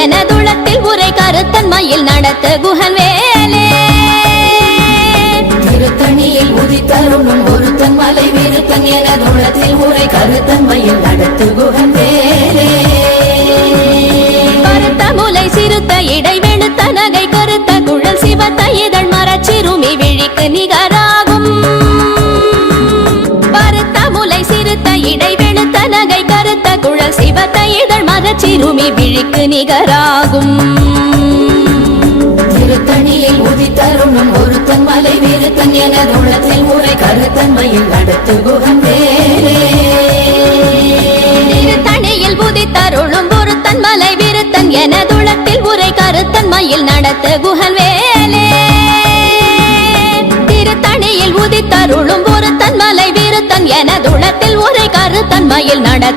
எனதுளத்தில் உரை கருத்தன்மையில் நடத்த குகன் வேலே திருத்தணியில் உதித்தருளும் ஒருத்தன் மலை விருத்தன் எனதுளத்தில் உரை கருத்தன்மையில் நடத்து குகன் வேலே கருத்த முலை சிறுத்த இடை வெளுத்த நகை கருத்த குழல் சிவத்த இதழ் மரச்சிறுமி விழிக்கு நிகராகும். பருத்த முலை சிறுத்த இடை வெளுத்த நகை கருத்த குழல் சிவத்த இதழ் மரச்சிறுமி விழிக்கு நிகராகும். திருத்தணியில் உதித்தருளும் ஒருத்தன் மலை விருத்தன் எனதுளத்தில் உரை கருத்தன்மையில் நடத்து வேலே திருத்தணியில் புதித்தருளும் ஒருத்தன் மலை விருத்தன் எனதுளத்தில் உரை கருத்தன்மையில் நடத்த குகன் வேலே திருத்தணியில் உதித்தருளும் ஒருத்தன் மலை விருத்தன் எனதுளத்தில் உரை கருத்தன்மையில் நடத்த